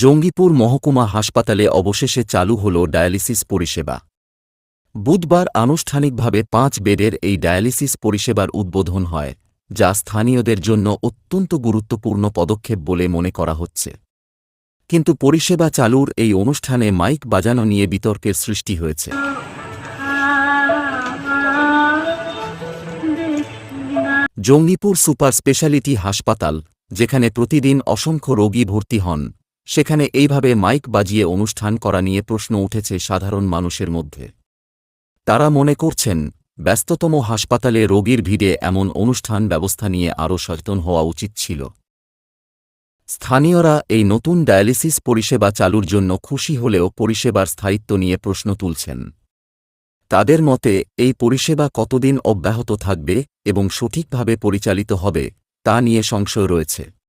জঙ্গিপুর মহকুমা হাসপাতালে অবশেষে চালু হল ডায়ালিসিস পরিষেবা। বুধবার আনুষ্ঠানিকভাবে পাঁচ বেডের এই ডায়ালিসিস পরিষেবার উদ্বোধন হয়, যা স্থানীয়দের জন্য অত্যন্ত গুরুত্বপূর্ণ পদক্ষেপ বলে মনে করা হচ্ছে। কিন্তু পরিষেবা চালুর এই অনুষ্ঠানে মাইক বাজানো নিয়ে বিতর্কের সৃষ্টি হয়েছে। জঙ্গিপুর সুপার স্পেশালিটি হাসপাতাল, যেখানে প্রতিদিন অসংখ্য রোগী ভর্তি হন সেখানে এইভাবে মাইক বাজিয়ে অনুষ্ঠান করা নিয়ে প্রশ্ন উঠেছে সাধারণ মানুষের মধ্যে। তারা মনে করছেন, ব্যস্ততম হাসপাতালে রোগীর ভিড়ে এমন অনুষ্ঠান ব্যবস্থা নিয়ে আরও সচেতন হওয়া উচিত ছিল। স্থানীয়রা এই নতুন ডায়ালিসিস পরিষেবা চালুর জন্য খুশি হলেও পরিষেবার স্থায়িত্ব নিয়ে প্রশ্ন তুলছেন। তাদের মতে, এই পরিষেবা কতদিন অব্যাহত থাকবে এবং সঠিকভাবে পরিচালিত হবে, তা নিয়ে সংশয় রয়েছে।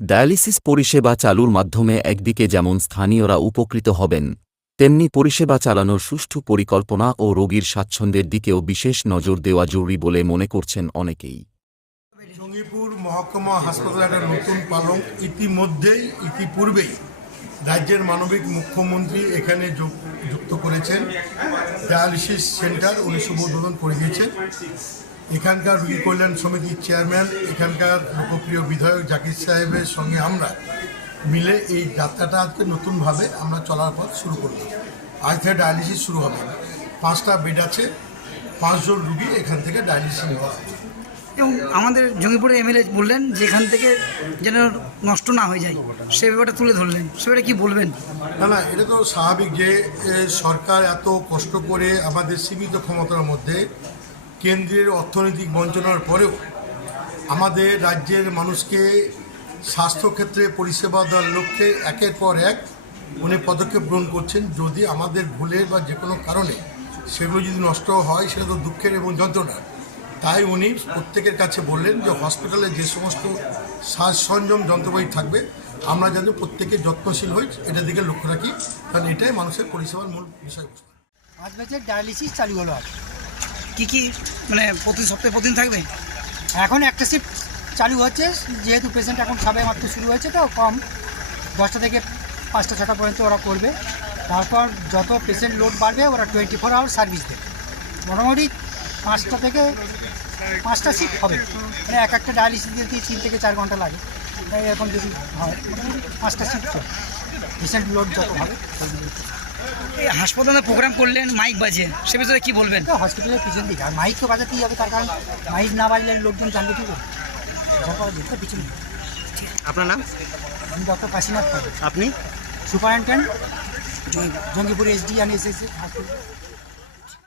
ডায়ালিসিস পরিষেবা চালুর মাধ্যমে একদিকে যেমন স্থানীয়রা উপকৃত হবেন, তেমনি পরিষেবা চালানোর সুষ্ঠু পরিকল্পনা ও রোগীর স্বাচ্ছন্দ্যের দিকেও বিশেষ নজর দেওয়া জরুরি বলে মনে করছেন অনেকেই। জঙ্গিপুর মহকুমা হাসপাতালে একটা নতুন পালং ইতিমধ্যেই, ইতিপূর্বেই রাজ্যের মানবিক মুখ্যমন্ত্রী এখানে যুক্ত করেছেন। ডায়ালিসিস সেন্টার উনি শুভ উদ্বোধন করে দিয়েছেন এখানকার রুগী কল্যাণ সমিতির চেয়ারম্যান এখানকার লোকপ্রিয় বিধায়ক জাকির সাহেবের সঙ্গে আমরা মিলে এই যাত্রাটা আজকে নতুনভাবে আমরা চলার পথ শুরু করলাম আজ থেকে ডায়ালিসিস শুরু হবে। পাঁচটা বেড আছে পাঁচজন রুগী এখান থেকে ডায়ালিসিস নেওয়া হবে। এবং আমাদের জঙ্গিপুরে এমএলএ বললেন যে এখান থেকে যেন নষ্ট না হয়ে যায়। সে ব্যাপারটা তুলে ধরলেন। সে ব্যাপারে কি বলবেন? না না এটা তো স্বাভাবিক যে সরকার এত কষ্ট করে আমাদের সীমিত ক্ষমতার মধ্যে কেন্দ্রের অর্থনৈতিক বঞ্চনার পরেও আমাদের রাজ্যের মানুষকে স্বাস্থ্যক্ষেত্রে পরিষেবা দেওয়ার লক্ষ্যে একের পর এক উনি পদক্ষেপ গ্রহণ করছেন। যদি আমাদের ভুলে বা যে কোনো কারণে সেগুলো যদি নষ্ট হয়, সেটা তো দুঃখের এবং যন্ত্রণা তাই উনি প্রত্যেকের কাছে বললেন যে হসপিটালে যে সমস্ত সাজ সরঞ্জাম যন্ত্রপাতি থাকবে, আমরা যাতে প্রত্যেকে যত্নশীল হই এটার দিকে লক্ষ্য রাখি। কারণ এটাই মানুষের পরিষেবার মূল বিষয়বস্তু। বছর ডায়ালিসিস চালু হলো আজ। কি কি মানে প্রতি সপ্তাহে প্রতিদিন থাকবে? এখন একটা শিফট চালু হচ্ছে, যেহেতু পেশেন্ট এখন সবে মাত্র শুরু হয়েছে তো, কম। দশটা থেকে পাঁচটা, ছটা পর্যন্ত ওরা করবে। তারপর যত পেশেন্ট লোড বাড়বে, ওরা টোয়েন্টি ফোর আওয়ার সার্ভিস দেবে। মোটামুটি পাঁচটা থেকে পাঁচটা শিফট হবে। মানে এক একটা ডায়ালিসিস দিতে তিন থেকে চার ঘণ্টা লাগে। তাই এখন যদি হয়, পাঁচটা শিফট পেশেন্ট লোড যত হবে এই হাসপাতালে প্রোগ্রাম করলেন মাইক বাজে সে বিষয়ে কী বলবেন? তো হসপিটালের পিছন দিকে আর মাইক তো বাজাতেই হবে তার কারণ মাইক না বাজলে লোকজন জানবে কী করে? দেখতে পিছন আপনার নাম? আমি ডক্টর কাশীনাথ আপনি? Superintendent Jangipur SD and SSC hospital